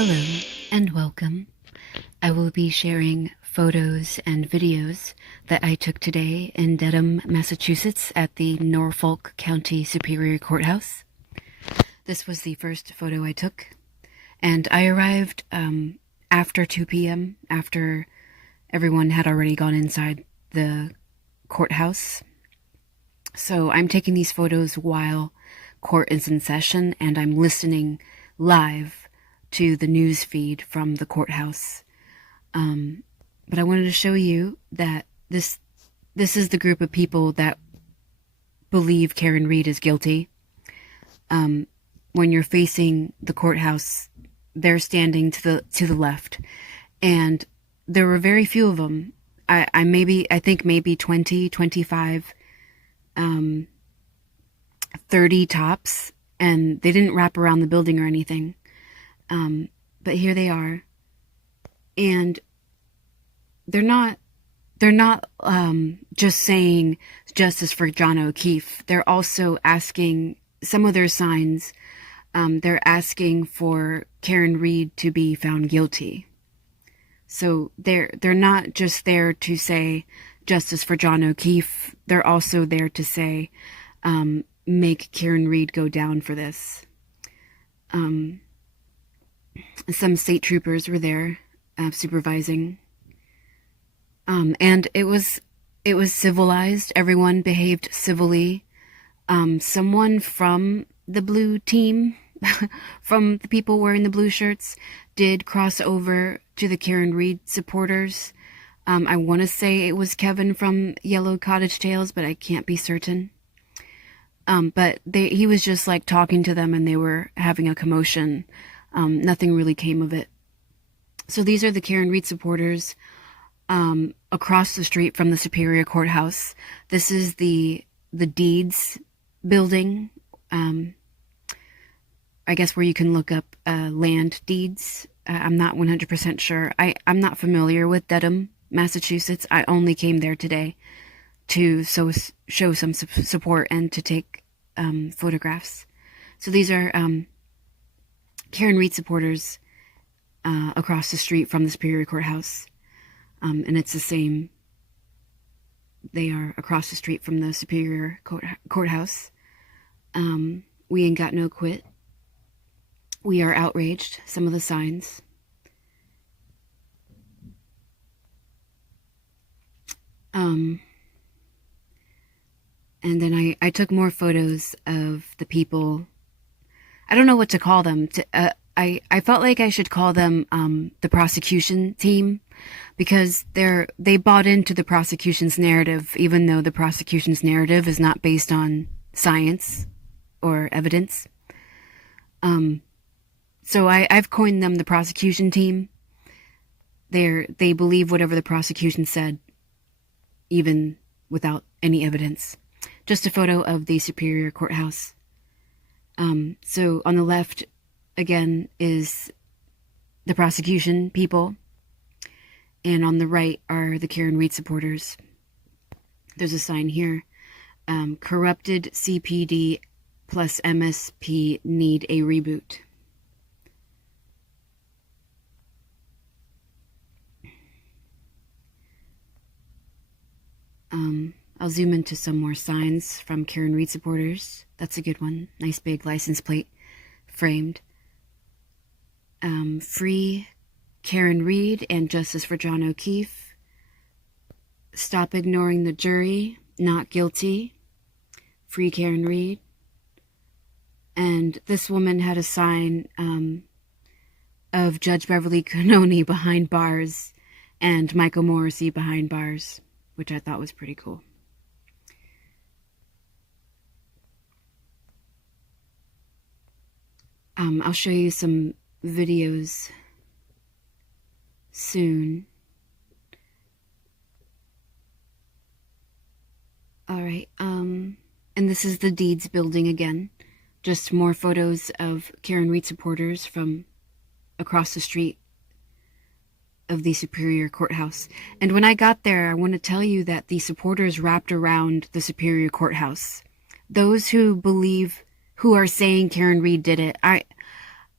Hello and welcome. I will be sharing photos and videos that I took today in Dedham, Massachusetts at the Norfolk County Superior Courthouse. This was the first photo I took, and I arrived after 2 p.m., after everyone had already gone inside the courthouse. So I'm taking these photos while court is in session, and I'm listening live to the news feed from the courthouse. But I wanted to show you that this is the group of people that believe Karen Read is guilty. When you're facing the courthouse, they're standing to the left, and there were very few of them. I think maybe 20, 25, 30 tops, and they didn't wrap around the building or anything. But here they are, and they're not just saying justice for John O'Keefe. They're also asking, some of their signs, they're asking for Karen Read to be found guilty. So they're not just there to say justice for John O'Keefe. They're also there to say, make Karen Read go down for this. Some state troopers were there supervising, and it was civilized. Everyone behaved civilly. Someone from the blue team, from the people wearing the blue shirts, did cross over to the Karen Read supporters. I want to say it was Kevin from Yellow Cottage Tales, but I can't be certain. But he was just like talking to them, and they were having a commotion. Nothing really came of it. So these are the Karen Read supporters across the street from the Superior Courthouse. This is the deeds building, I guess, where you can look up land deeds. I'm not 100% sure. I'm not familiar with Dedham, Massachusetts. I only came there today to show some support and to take photographs. So these are Karen Read supporters across the street from the Superior Courthouse. And it's the same. They are across the street from the Superior Courthouse. We ain't got no quit. We are outraged. Some of the signs. And then I took more photos of the people. I don't know what to call them. I felt like I should call them the prosecution team, because they bought into the prosecution's narrative, even though the prosecution's narrative is not based on science or evidence. So I've coined them the prosecution team. They believe whatever the prosecution said, even without any evidence. Just a photo of the Superior Courthouse. So on the left, again, is the prosecution people, and on the right are the Karen Read supporters. There's a sign here. Corrupted CPD plus MSP need a reboot. I'll zoom into some more signs from Karen Read supporters. That's a good one. Nice big license plate, framed. Free Karen Read and justice for John O'Keefe. Stop ignoring the jury. Not guilty. Free Karen Read. And this woman had a sign of Judge Beverly Cannoni behind bars and Michael Morrissey behind bars, which I thought was pretty cool. I'll show you some videos soon. Alright, and this is the deeds building again. Just more photos of Karen Read supporters from across the street of the Superior Courthouse. And when I got there, I want to tell you that the supporters wrapped around the Superior Courthouse. Those who believe, who are saying Karen Read did it, I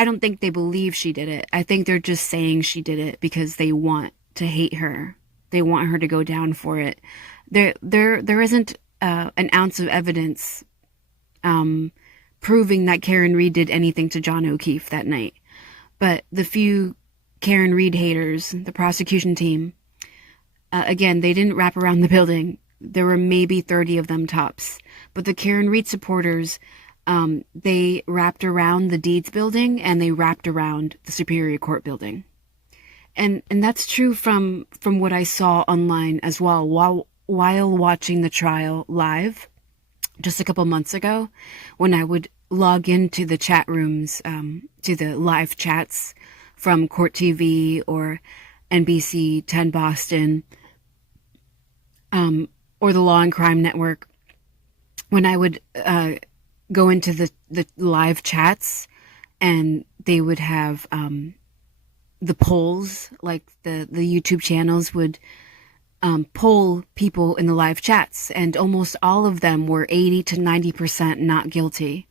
I don't think they believe she did it. I think they're just saying she did it because they want to hate her. They want her to go down for it. There isn't an ounce of evidence proving that Karen Read did anything to John O'Keefe that night. But the few Karen Read haters, the prosecution team, again, they didn't wrap around the building. There were maybe 30 of them tops. But the Karen Read supporters, they wrapped around the Deeds building and they wrapped around the Superior Court building. And that's true from what I saw online as well while watching the trial live just a couple months ago, when I would log into the chat rooms, to the live chats from Court TV or NBC 10 Boston, or the Law and Crime Network. When I would go into the live chats, and they would have the polls, like the YouTube channels would poll people in the live chats, and almost all of them were 80 to 90% not guilty.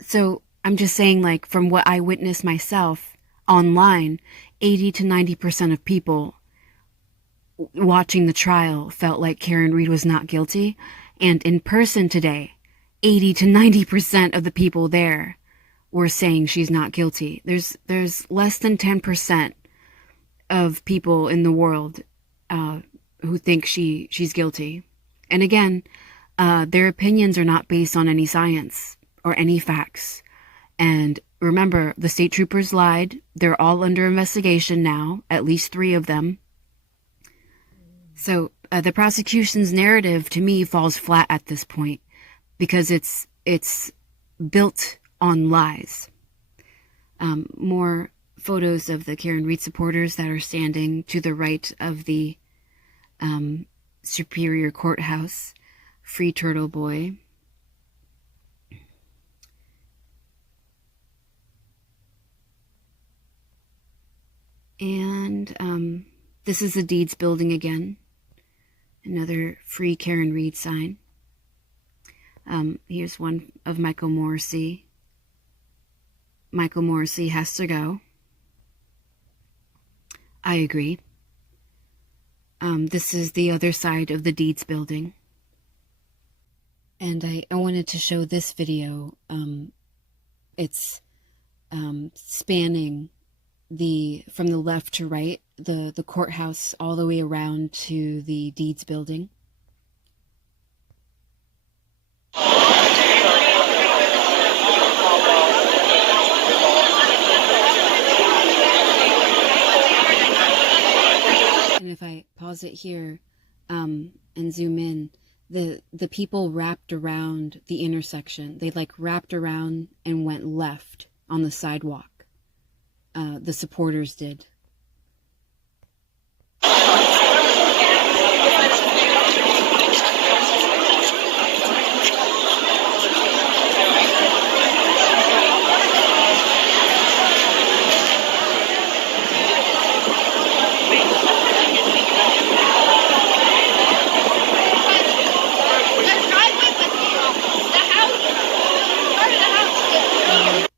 So I'm just saying, like, from what I witnessed myself online, 80 to 90% of people watching the trial felt like Karen Read was not guilty. And in person today, 80 to 90% of the people there were saying she's not guilty. There's less than 10% of people in the world who think she's guilty. And again, their opinions are not based on any science or any facts. And remember, the state troopers lied. They're all under investigation now, at least 3 of them. So the prosecution's narrative, to me, falls flat at this point because it's built on lies. More photos of the Karen Read supporters that are standing to the right of the Superior Courthouse. Free Turtle Boy. And this is the Deeds building again. Another Free Karen Read sign. Here's one of Michael Morrissey. Michael Morrissey has to go. I agree. This is the other side of the Deeds building. And I wanted to show this video. It's spanning from the left to right, the courthouse all the way around to the Deeds building. And if I pause it here and zoom in, the people wrapped around the intersection. They like wrapped around and went left on the sidewalk. The supporters did.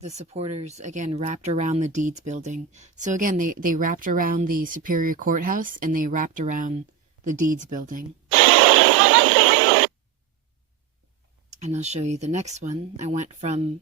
The supporters, again, wrapped around the Deeds building. So again, they wrapped around the Superior Courthouse and they wrapped around the Deeds building. And I'll show you the next one. I went from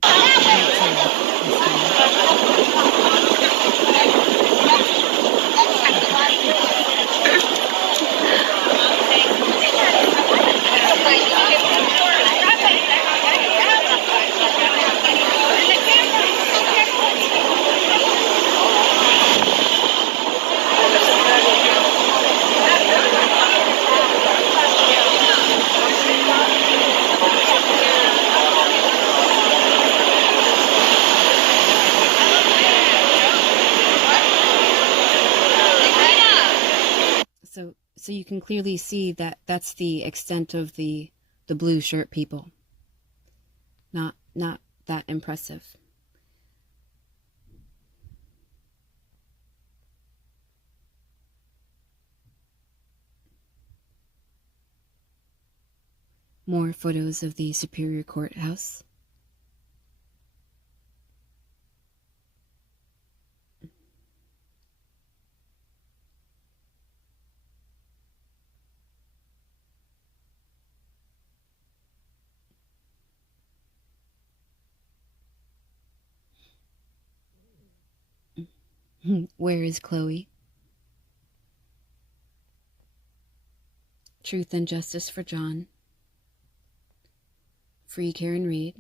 So you can clearly see that that's the extent of the blue shirt people. Not that impressive. More photos of the Superior Courthouse. Where is Chloe? Truth and Justice for John. Free Karen Reed.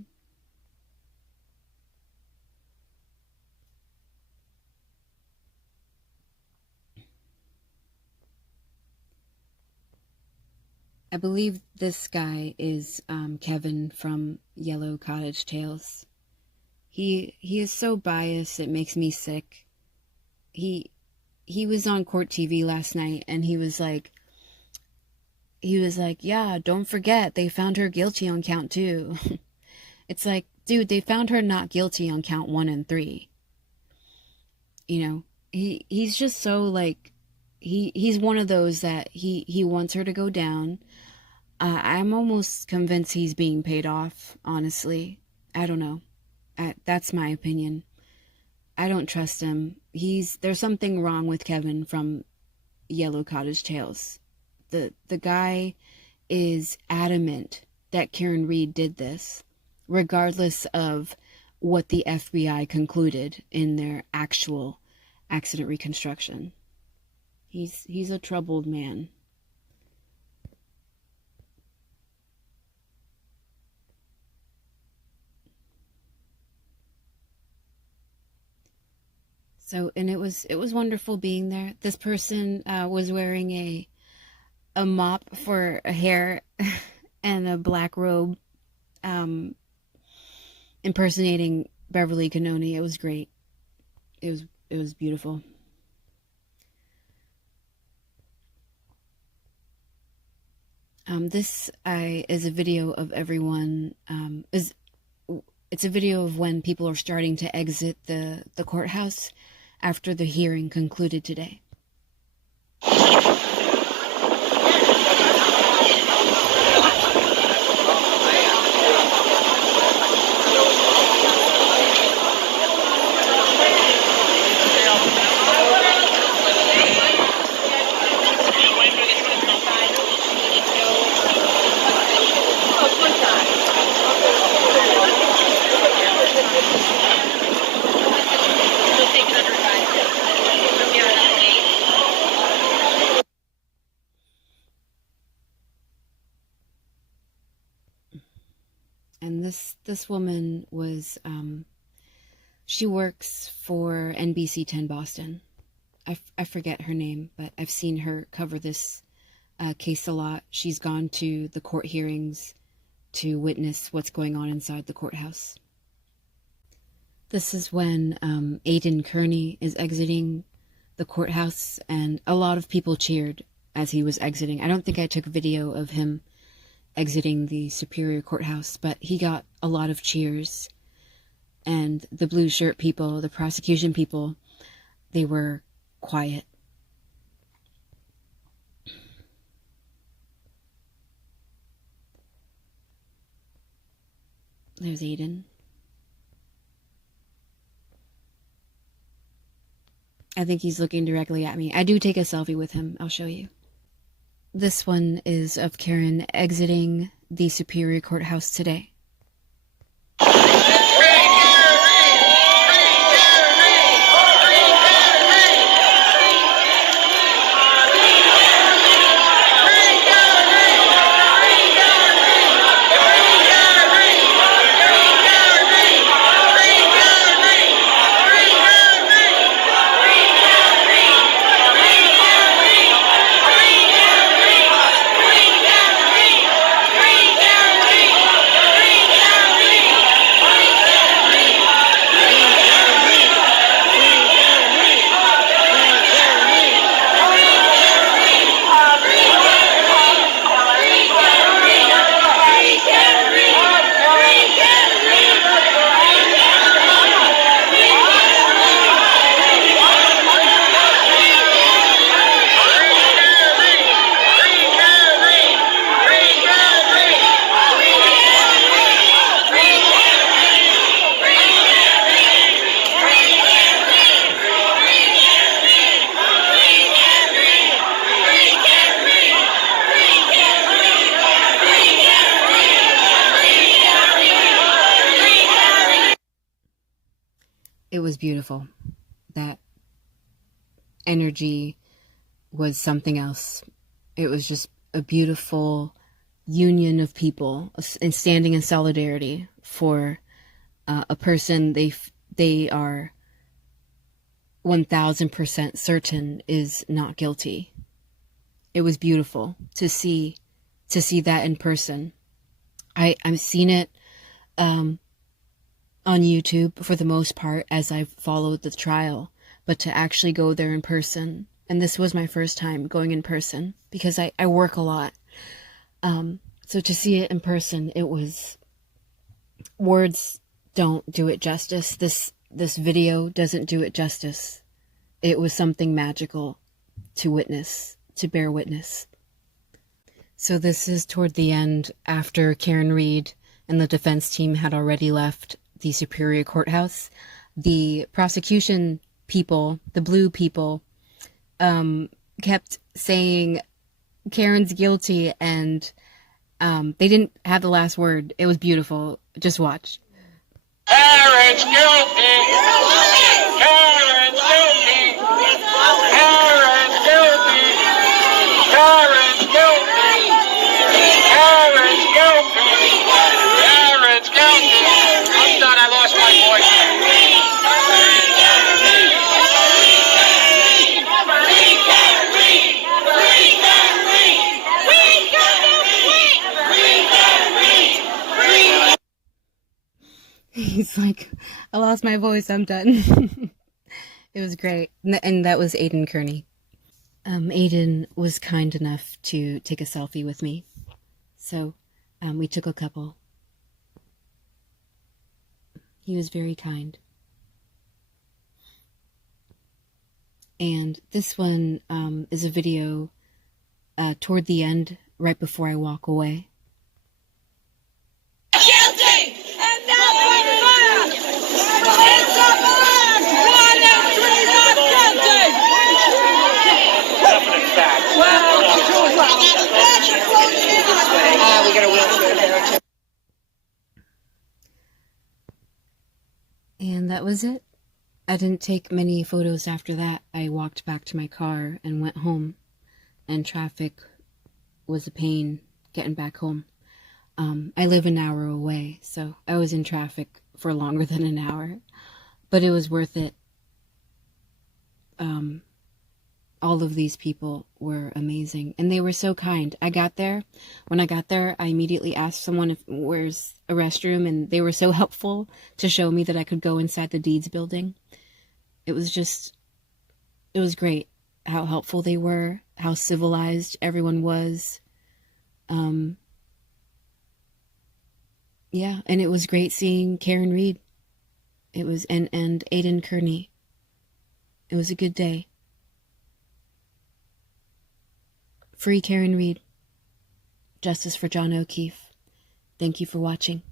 I believe this guy is Kevin from Yellow Cottage Tales. He is so biased, it makes me sick. He was on court TV last night, and he was like, yeah, don't forget, they found her guilty on count 2. It's like, dude, they found her not guilty on count 1 and 3. You know, he's just so like, he's one of those that he wants her to go down. I'm almost convinced he's being paid off, honestly. I don't know. That's my opinion. I don't trust him. There's something wrong with Kevin from Yellow Cottage Tales. The guy is adamant that Karen Reed did this, regardless of what the FBI concluded in their actual accident reconstruction. He's a troubled man. So, and it was wonderful being there. This person was wearing a mop for hair and a black robe, impersonating Beverly Cannoni. It was great. It was beautiful. This is a video of everyone. It's a video of when people are starting to exit the courthouse after the hearing concluded today. And this woman was, she works for NBC 10 Boston. I forget her name, but I've seen her cover this case a lot. She's gone to the court hearings to witness what's going on inside the courthouse. This is when Aiden Kearney is exiting the courthouse, and a lot of people cheered as he was exiting. I don't think I took video of him exiting the Superior Courthouse, but he got a lot of cheers. And the blue shirt people, the prosecution people, they were quiet. There's Aiden. I think he's looking directly at me. I do take a selfie with him. I'll show you. This one is of Karen exiting the Superior Courthouse today. It was beautiful. energy was something else. It was just a beautiful union of people and standing in solidarity for a person they are 1000% certain is not guilty. It was beautiful to see that in person. I've seen it on YouTube for the most part as I've followed the trial, but to actually go there in person, and this was my first time going in person because I work a lot. So to see it in person, it was, words don't do it justice. This video doesn't do it justice. It was something magical to witness, to bear witness. So this is toward the end, after Karen Reed and the defense team had already left the Superior Courthouse. The prosecution people, the blue people, kept saying Karen's guilty, and they didn't have the last word. It was beautiful. Just watch. Karen's guilty! Karen's guilty! Karen's guilty! Karen's guilty! Karen's guilty! Karen's guilty! I'm done. I lost my voice. He's like, I lost my voice, I'm done. It was great. And that was Aiden Kearney. Aiden was kind enough to take a selfie with me. So we took a couple. He was very kind. And this one is a video toward the end, right before I walk away. Guilty! And now we're back! It's up on! 1 and 3 not guilty! Definite fact. Well, we got a wheelchair there too. And that was it. I didn't take many photos after that. I walked back to my car and went home. And traffic was a pain getting back home. I live an hour away, so I was in traffic for longer than an hour. But it was worth it. All of these people were amazing. And they were so kind. When I got there, I immediately asked someone where's a restroom, and they were so helpful to show me that I could go inside the deeds building. It was great how helpful they were, how civilized everyone was. Yeah, and it was great seeing Karen Reed. It was, and Aiden Kearney. It was a good day. Free Karen Reed. Justice for John O'Keefe. Thank you for watching.